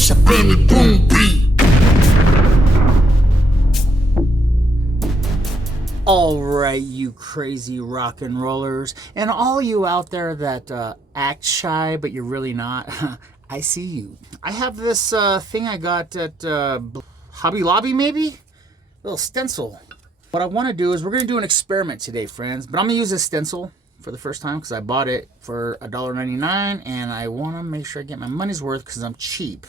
siya Benny Boom Beat. Alright, you crazy rock and rollers, and all you out there that act shy but you're really not, I see you. I have this thing I got at Hobby Lobby, maybe? Little stencil. What I want to do is we're going to do an experiment today, friends, but I'm going to use this stencil for the first time because I bought it for $1.99 and I want to make sure I get my money's worth because I'm cheap.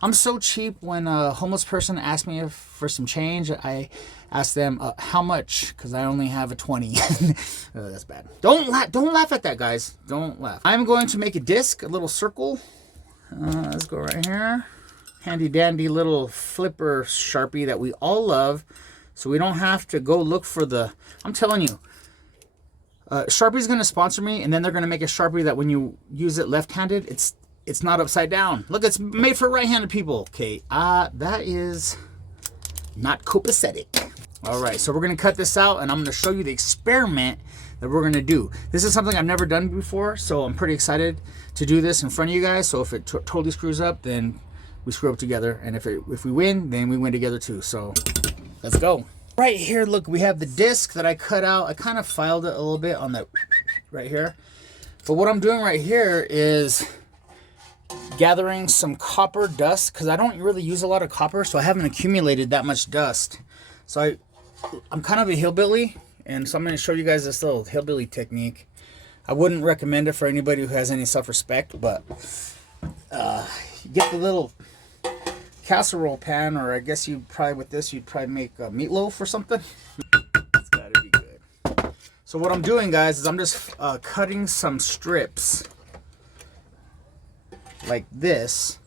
I'm so cheap. When a homeless person asks me for some change, I ask them how much, because I only have a 20. That's bad. Don't laugh at that, guys. Don't laugh. I'm going to make a disc, a little circle. Let's go right here. Handy dandy little flipper Sharpie that we all love, so we don't have to go look for the. I'm telling you, Sharpie's going to sponsor me, and then they're going to make a Sharpie that when you use it left-handed, it's not upside down. Look, it's made for right-handed people. Okay, that is not copacetic. All right, so we're going to cut this out, and I'm going to show you the experiment that we're going to do. This is something I've never done before, so I'm pretty excited to do this in front of you guys. So if it totally screws up, then we screw up together, and if we win, then we win together too. So let's go. Right here, look, we have the disc that I cut out. I kind of filed it a little bit on the right here. But what I'm doing right here is gathering some copper dust, because I don't really use a lot of copper, so I haven't accumulated that much dust. So I'm kind of a hillbilly, and so I'm going to show you guys this little hillbilly technique. I wouldn't recommend it for anybody who has any self-respect, but you get the little casserole pan, or I guess you'd probably make a meatloaf or something. It's gotta be good. So what I'm doing, guys, is I'm just cutting some strips like this,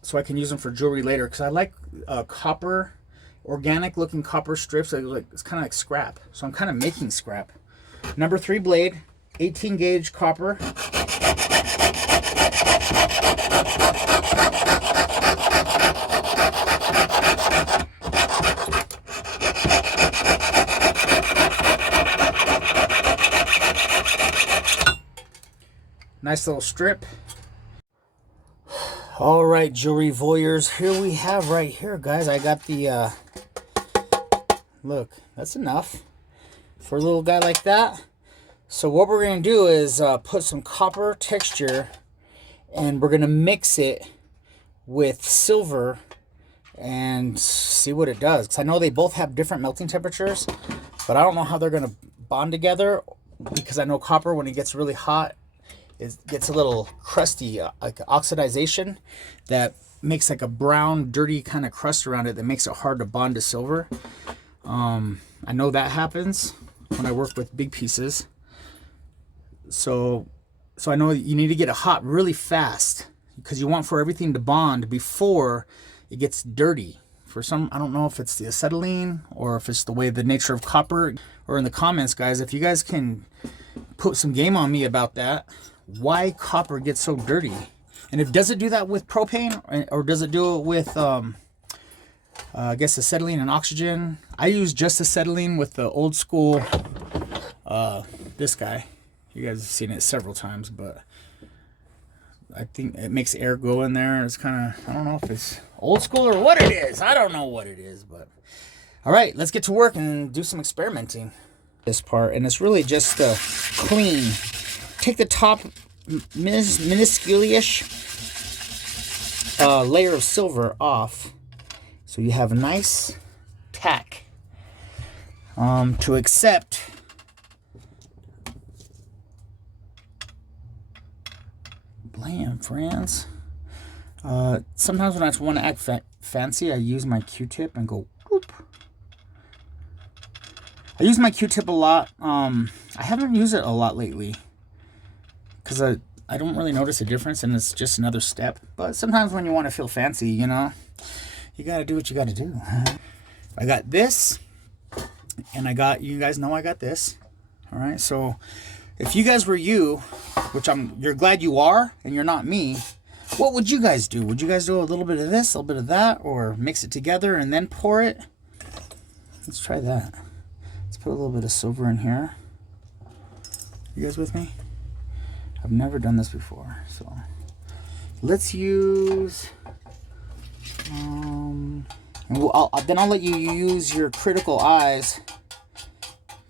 so I can use them for jewelry later, because I like copper, organic looking copper strips. It's kind of like scrap, so I'm kind of making scrap. Number 3 blade, 18 gauge copper. Nice little strip. All right, jewelry voyeurs, here we have right here, guys. I got the look, that's enough for a little guy like that. So what we're going to do is put some copper texture, and we're going to mix it with silver and see what it does, because I know they both have different melting temperatures, but I don't know how they're going to bond together, because I know copper, when it gets really hot, it gets a little crusty, like oxidization that makes like a brown, dirty kind of crust around it that makes it hard to bond to silver. I know that happens when I work with big pieces. So I know you need to get it hot really fast, because you want for everything to bond before it gets dirty. For some, I don't know if it's the acetylene or if it's the nature of copper. Or in the comments, guys, if you guys can put some game on me about that, why copper gets so dirty. And does it do that with propane, or does it do it with I guess acetylene and oxygen? I use just acetylene with the old school this guy. You guys have seen it several times, but I think it makes air go in there. It's kind of, I don't know if it's old school or what it is. I don't know what it is, but all right, let's get to work and do some experimenting. This part, and it's really just clean. Take the top minuscule-ish layer of silver off, so you have a nice tack to accept blam, friends. Sometimes when I want to act fancy, I use my Q-tip and go whoop. I use my Q-tip a lot. I haven't used it a lot lately, because I don't really notice a difference, and it's just another step. But sometimes when you want to feel fancy, you know, you got to do what you got to do. I got this, and you guys know I got this. All right, so if you guys were you, which you're glad you are, and you're not me, what would you guys do? Would you guys do a little bit of this, a little bit of that, or mix it together and then pour it? Let's try that. Let's put a little bit of silver in here. You guys with me? I've never done this before, so let's use then I'll let you use your critical eyes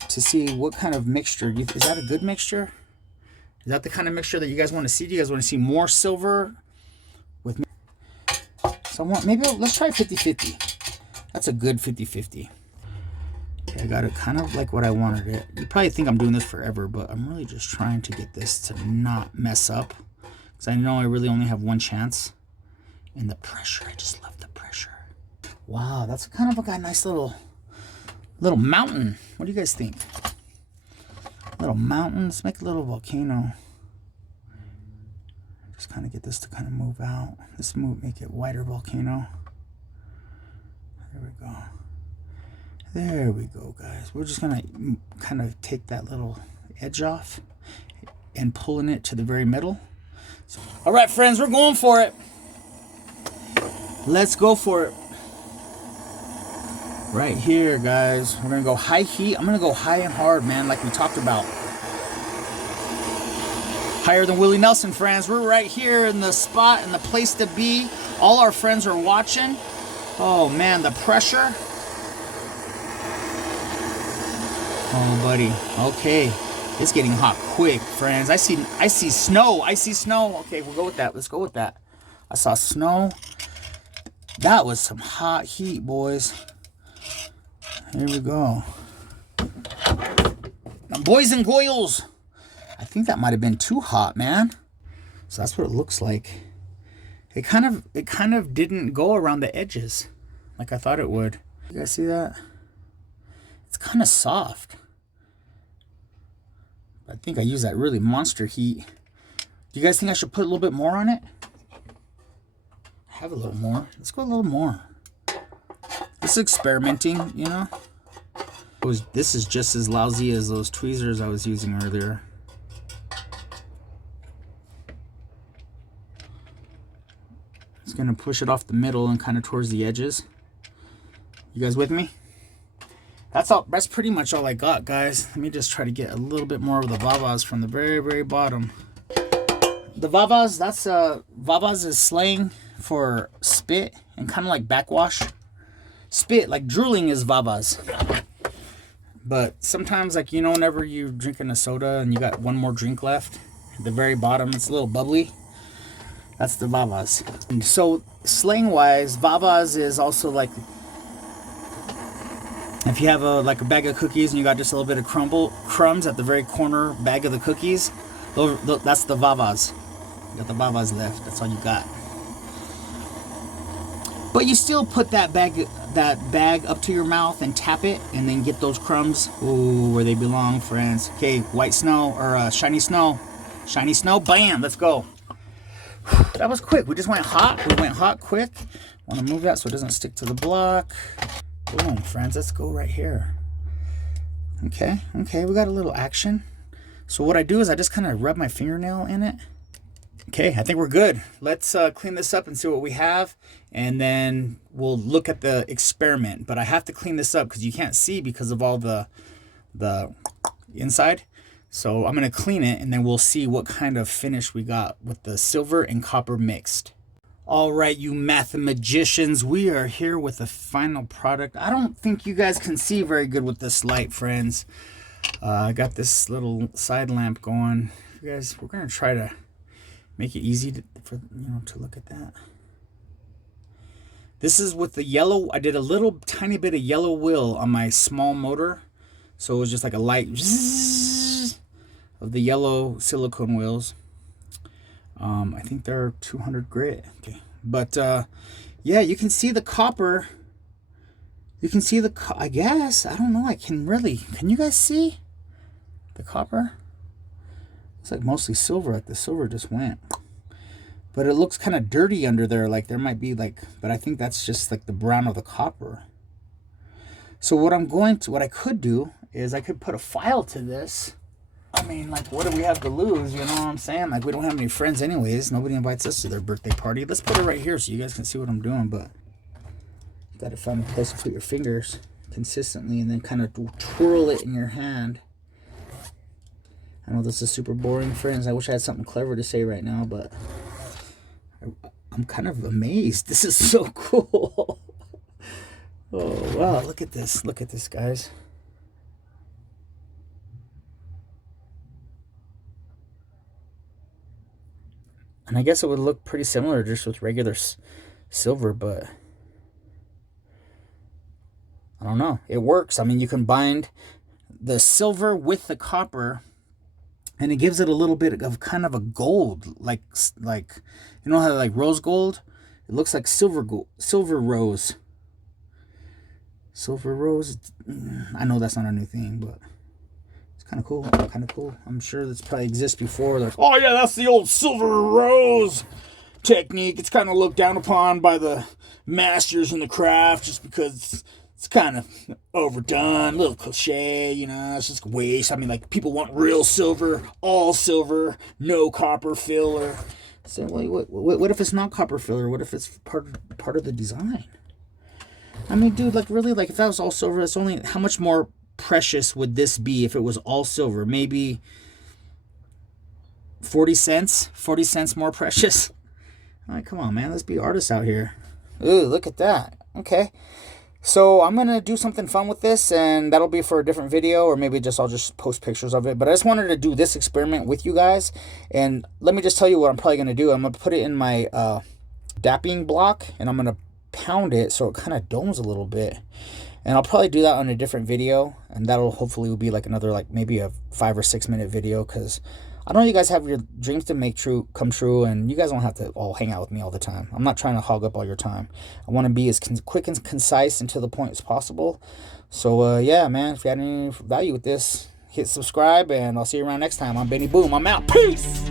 to see what kind of mixture. Is that a good mixture? Is that the kind of mixture that you guys want to see? Do you guys want to see more silver with me? So maybe let's try 50-50. That's a good 50-50. Okay, I got it kind of like what I wanted it. You probably think I'm doing this forever, but I'm really just trying to get this to not mess up, because I know I really only have one chance. And the pressure, I just love the pressure. Wow, that's kind of like a nice little mountain. What do you guys think? Little mountains, make a little volcano. Just kind of get this to kind of move out. This make it wider volcano. There we go. There we go, guys. We're just gonna kind of take that little edge off and pulling it to the very middle. So, all right, friends, we're going for it. Let's go for it. Right here, guys. We're gonna go high heat. I'm gonna go high and hard, man, like we talked about. Higher than Willie Nelson, friends. We're right here in the spot, in the place to be. All our friends are watching. Oh man, the pressure. Oh buddy. Okay. It's getting hot quick, friends. I see snow. I see snow. Okay, we'll go with that. Let's go with that. I saw snow. That was some hot heat, boys. Here we go. Now, boys and girls, I think that might have been too hot, man. So that's what it looks like. It kind of didn't go around the edges like I thought it would. You guys see that? It's kind of soft. I think I used that really monster heat. Do you guys think I should put a little bit more on it? Have a little more. Let's go a little more. This is experimenting, you know. This is just as lousy as those tweezers I was using earlier. It's gonna push it off the middle and kind of towards the edges. You guys with me? That's all. That's pretty much all I got, guys. Let me just try to get a little bit more of the vavas from the very, very bottom. The vavas, vavas is slang for spit and kind of like backwash. Spit, like drooling, is vavas. But sometimes, like, you know, whenever you're drinking a soda and you got one more drink left, at the very bottom it's a little bubbly. That's the vavas. And so slang wise, vavas is also like if you have a bag of cookies and you got just a little bit of crumbs at the very corner bag of the cookies, that's the vavas. You got the vavas left. That's all you got. But you still put that bag up to your mouth and tap it, and then get those crumbs where they belong, friends. Okay, white snow or shiny snow, bam, let's go. That was quick. We just went hot. We went hot quick. Want to move that so it doesn't stick to the block. Boom, friends. Let's go right here. Okay, we got a little action. So what I do is I just kind of rub my fingernail in it. Okay, I think we're good. Let's clean this up and see what we have, and then we'll look at the experiment. But I have to clean this up because you can't see because of all the inside. So I'm going to clean it, and then we'll see what kind of finish we got with the silver and copper mixed. All right, you mathematicians, we are here with the final product. I don't think you guys can see very good with this light, friends. I got this little side lamp going. You guys, we're going to try to make it easy to look at that. This is with the yellow. I did a little tiny bit of yellow wheel on my small motor, so it was just like a light zzz of the yellow silicone wheels. I think they're 200 grit. Okay, but yeah, you can see the copper. You can see I guess, I don't know. Can you guys see the copper? It's like mostly silver. The silver just went, but it looks kind of dirty under there. Like there might be but I think that's just like the brown of the copper. So what I could do is I could put a file to this. I mean, like, what do we have to lose? You know what I'm saying? Like, we don't have any friends anyways. Nobody invites us to their birthday party. Let's put it right here so you guys can see what I'm doing. But you got to find a place to put your fingers consistently and then kind of twirl it in your hand. I know this is super boring, friends. I wish I had something clever to say right now, but I'm kind of amazed. This is so cool. Oh, wow. Look at this. Look at this, guys. And I guess it would look pretty similar just with regular silver, but I don't know. It works. I mean, you combine the silver with the copper, and it gives it a little bit of kind of a gold, like you know how like rose gold? It looks like silver gold, silver rose. Silver rose. I know that's not a new thing, but it's kind of cool. Kind of cool. I'm sure this probably exists before. Like, oh yeah, that's the old silver rose technique. It's kind of looked down upon by the masters in the craft just because it's kind of overdone, a little cliche, you know, it's just waste. I mean, like, people want real silver, all silver, no copper filler. So, what if it's not copper filler? What if it's part of the design? I mean, dude, like, really, like, if that was all silver, that's only, how much more precious would this be if it was all silver? Maybe 40 cents? 40 cents more precious? All right, come on, man, let's be artists out here. Ooh, look at that. Okay. So I'm going to do something fun with this, and that'll be for a different video, or maybe I'll just post pictures of it. But I just wanted to do this experiment with you guys. And let me just tell you what I'm probably going to do. I'm going to put it in my dapping block, and I'm going to pound it so it kind of domes a little bit. And I'll probably do that on a different video, and that'll hopefully be like another, like maybe a 5 or 6 minute video, because I know you guys have your dreams to come true, and you guys don't have to all hang out with me all the time. I'm not trying to hog up all your time. I want to be as quick and concise and to the point as possible. So, yeah, man, if you had any value with this, hit subscribe, and I'll see you around next time. I'm Benny Boom. I'm out. Peace!